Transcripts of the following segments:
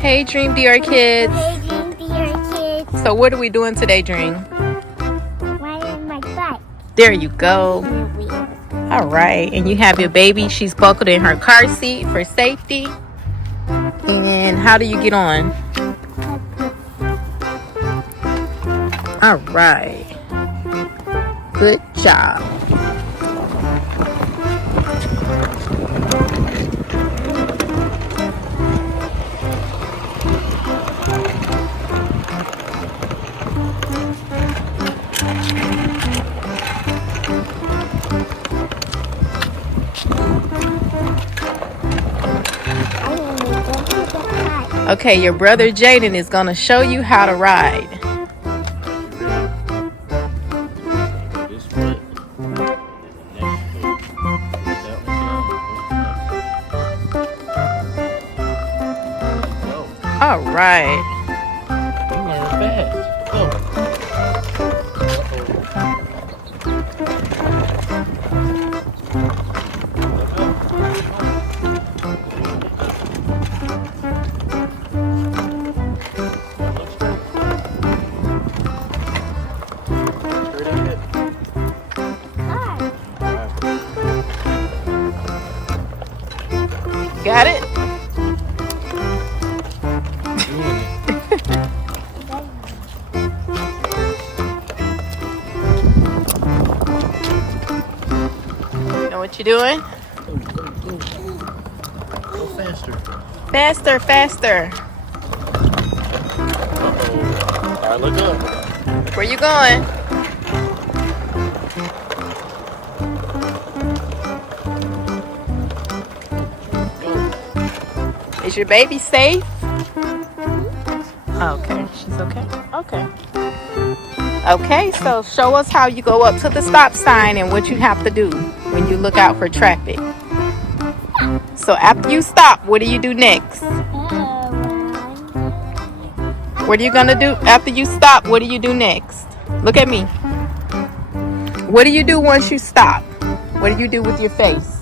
Hey, Dream Dior kids. Hey, Dream Dior kids. So what are we doing today, Dream? Riding my bike. There you go. All right. And you have your baby. She's buckled in her car seat for safety. And how do you get on? All right. Good job. Okay, your brother Jaden is going to show you how to ride. All right. You learn fast. Go. Got it? Know what you're doing? Go faster. Faster, faster. Uh-oh. All right, look up. Where you going? Go. Is your baby safe? Okay, she's okay. Okay. Okay, so show us how you go up to the stop sign and what you have to do when you look out for traffic. So after you stop, what do you do next? What are you gonna do after you stop? What do you do next? Look at me. What do you do once you stop? What do you do with your face?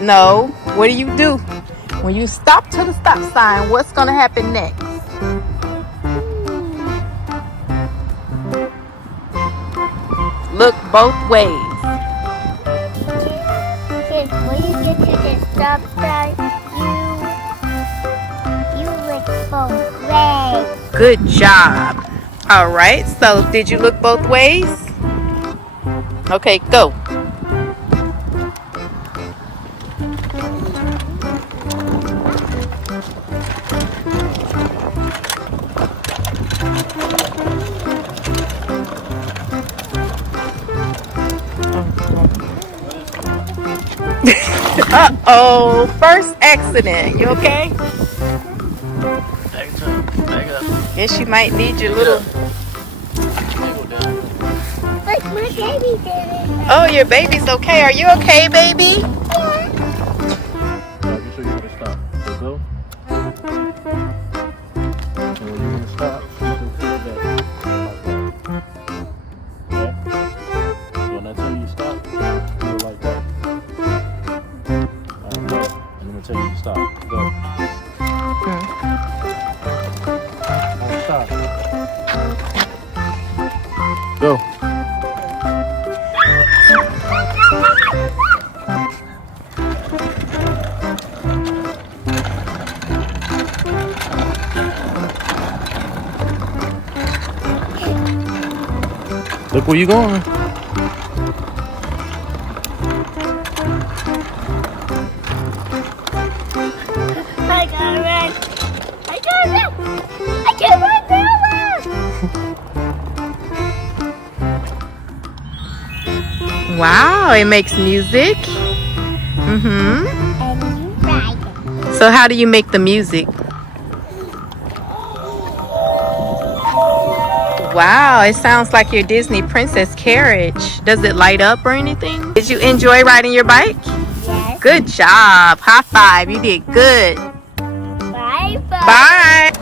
No. What do you do? When you stop to the stop sign, what's gonna happen next? Look both ways. When you get to the stop sign, you look both ways. Good job. All right, so did you look both ways? Okay, go. Uh-oh, first accident. You okay? Back up. Guess you might need your little... Like my baby did it. Oh, your baby's okay. Are you okay, baby? Yeah. Are you sure you're gonna stop? Go. And when you're gonna stop, you can pull it back. Okay? So when I tell you stop, do it like that. Alright, go. And I'm gonna tell you to stop. Go. Alright, stop. Go. Look where you going. I gotta run. I gotta run. I can't run now. Wow, it makes music. And you ride it. So how do you make the music? Wow, it sounds like your Disney princess carriage. Does it light up or anything? Did you enjoy riding your bike? Yes. Good job. High five. You did good. Bye. Bye.